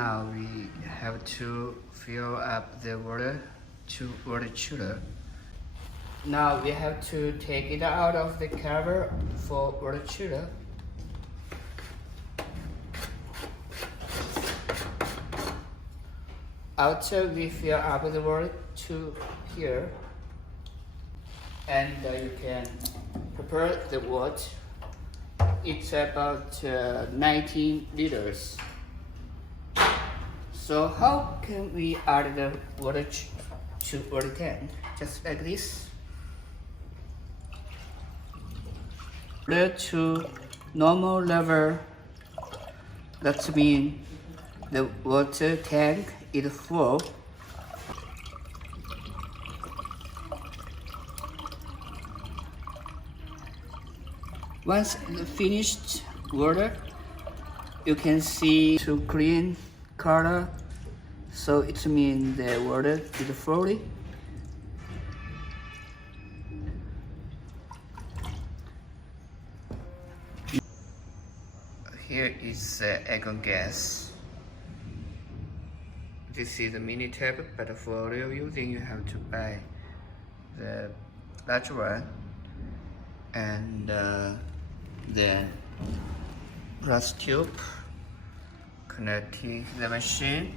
Now we have to fill up the water to water chiller. Now we have to take it out of the cover for water chiller. After we fill up the water to here, and you can prepare the water. It's about 19 liters. So how can we add the water to water tank? Just like this. Water to normal level. That means the water tank is full. Once the finished water, you can see to green color, so it means the water is fully. Here is the argon gas. This is the mini tap, but for real using you have to buy the large one, and the brass tube connecting the machine.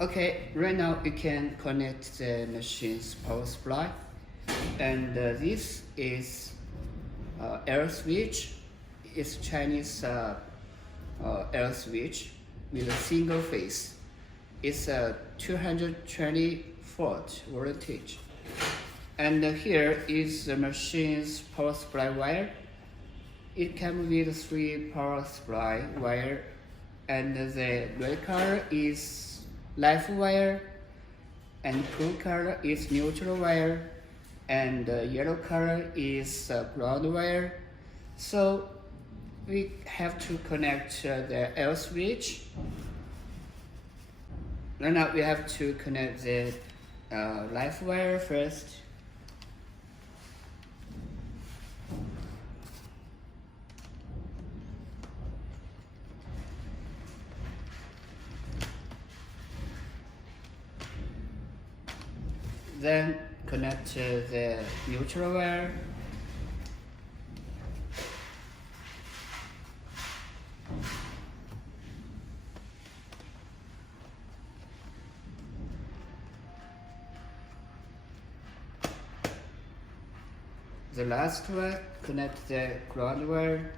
Okay, right now we can connect the machine's power supply, and this is air switch. It's Chinese air switch with a single phase. It's a 220 volt voltage. And here is the machine's power supply wire. It comes with 3 power supply wire, and the red color is live wire, and blue color is neutral wire, and yellow color is ground wire. So we have to connect the air switch. Right now we have to connect the live wire first. Then connect the neutral wire. The last one, connect the ground wire.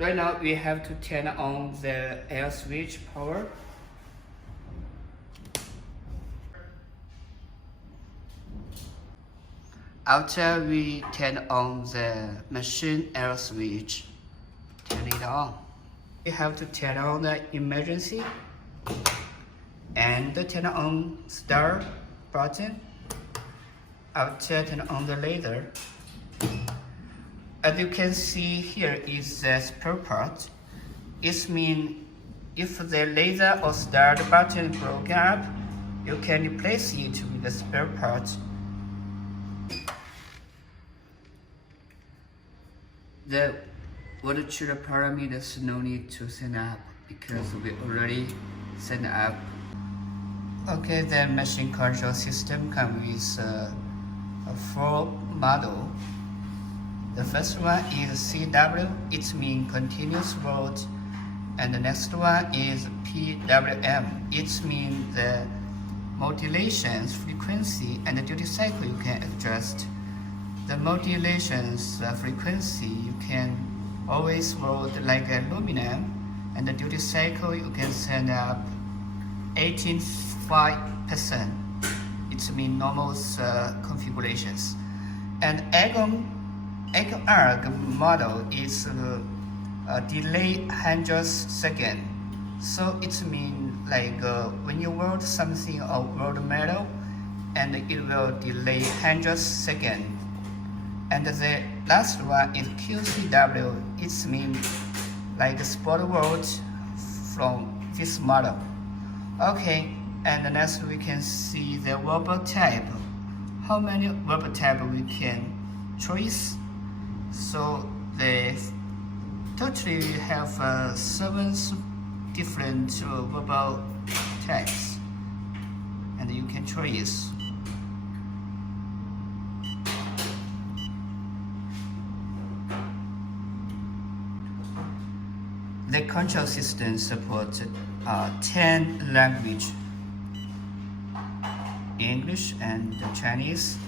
Right now we have to turn on the air switch power. After we turn on the machine air switch, turn it on. We have to turn on the emergency and turn on start button. After turn on the laser. As you can see, here is the spare part. It means if the laser or start button broken up, you can replace it with the spare part. The water chiller parameters no need to set up because we already set up. Okay, the machine control system comes with a 4 model. The first one is CW, it means continuous volt, and the next one is PWM, it means the modulations frequency and the duty cycle you can adjust. The modulations frequency you can always volt like aluminum, and the duty cycle you can set up 85%. It means normal configurations. And arc model is delay 100 seconds. So it means like when you weld something or weld metal, and it will delay 100 seconds. And the last one is QCW. It's mean like sport watch from this model. Okay, and next we can see the wobble type. How many wobble type we can choose? So the totally we have 7 different wobble types, and you can choose. The control system supports 10 languages: English and Chinese,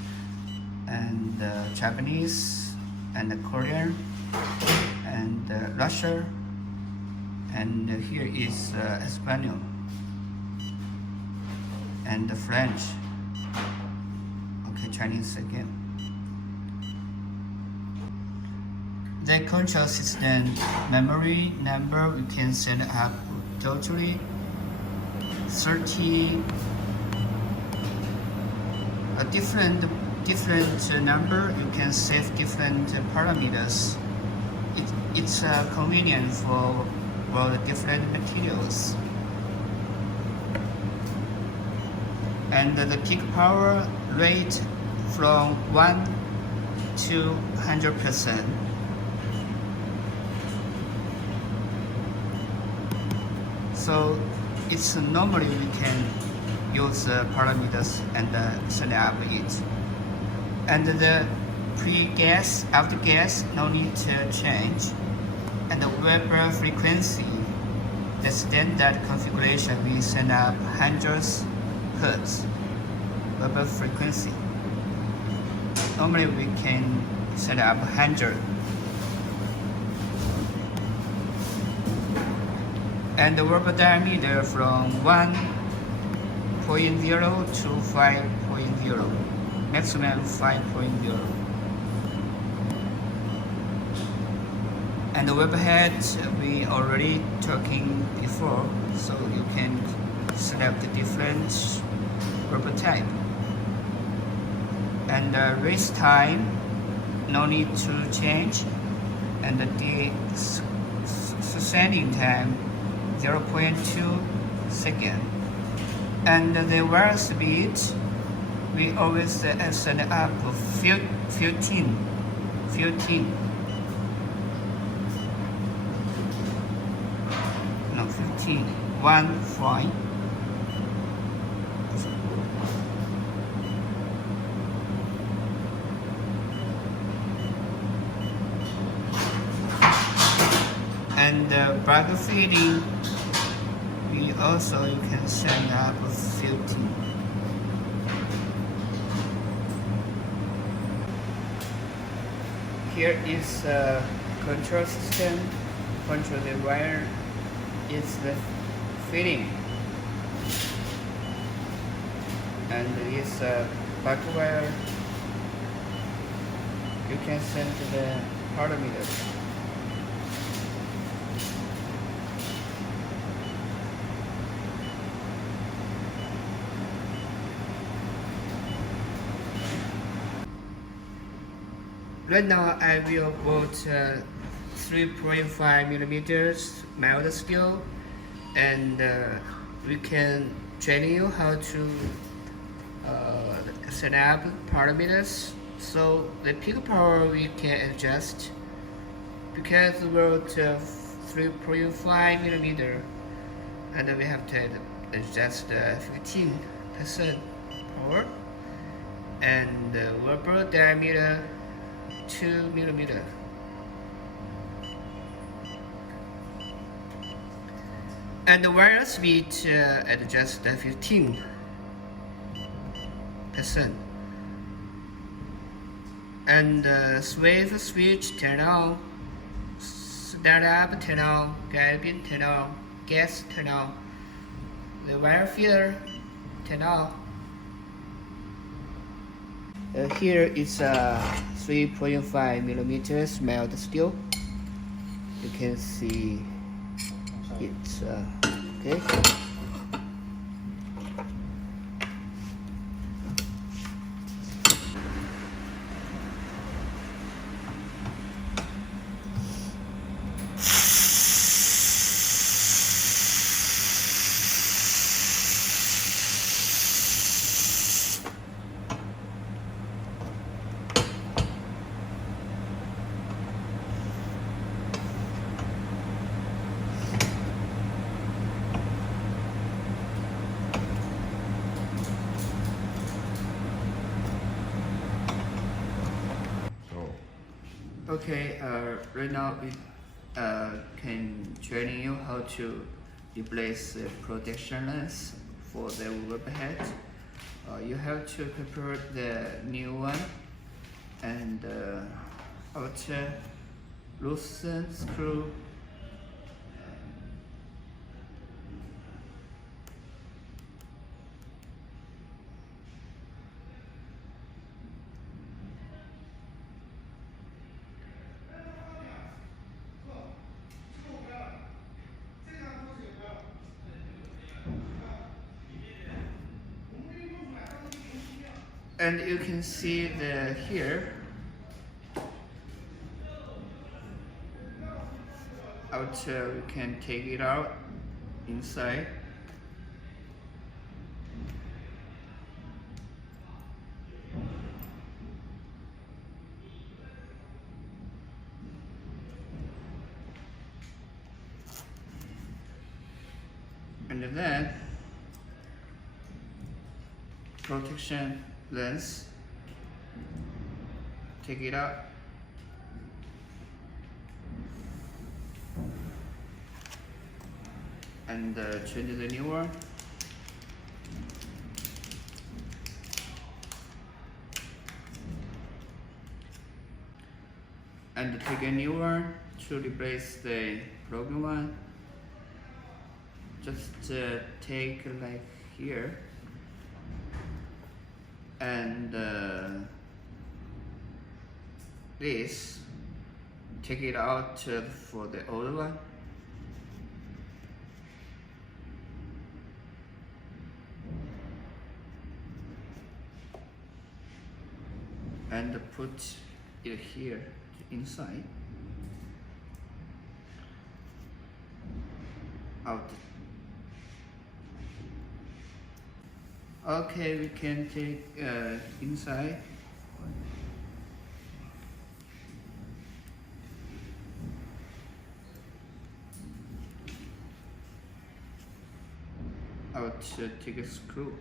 and Japanese, and Korean, and Russian, and here is Espanol, and French. Okay, Chinese again. The control system memory number we can set up totally 30 a different number. You can save different parameters. It's convenient for the different materials. And the peak power rate from 1 to 100%. So it's normally we can use parameters and set up it. And the pre-gas, after gas, no need to change. And the Weber frequency, the standard configuration, we set up 100 Hertz Weber frequency. Normally we can set up 100. And the Weber diameter from 1.0 to 5.0, maximum 5.0. And the Weber head we already talking before, so you can select the different Weber type. And the race time, no need to change. And the sending time, 0.2 seconds. And the wire speed, we always set up 15. No, 15, 1.5. And the bag feeding, we also you can set up 15. Here is a control system. Control the wire is the feeding, and this back wire you can set the parameters. Right now I will put 3.5 millimeters mild steel, and we can train you how to set up parameters. So the peak power we can adjust, because we're 3.5 millimeter, and we have to adjust 15% power, and Weber diameter 2 millimeter. And the wire speed adjust 15%. And swave switch turn on, start up turn on, guide turn on, gas turn on, the wire feeder turn on. Here is a 3.5 millimeters mild steel. You can see it's okay. Okay, right now we can training you how to replace the protection lens for the web head. You have to prepare the new one and after loosen screw. And you can see the here after we can take it out inside. And then protection lens, take it out and change the new one. And take a new one to replace the broken one. Just take like here and this, take it out for the old one. And put it here inside. Out. Okay, we can take inside. Out, take a screw.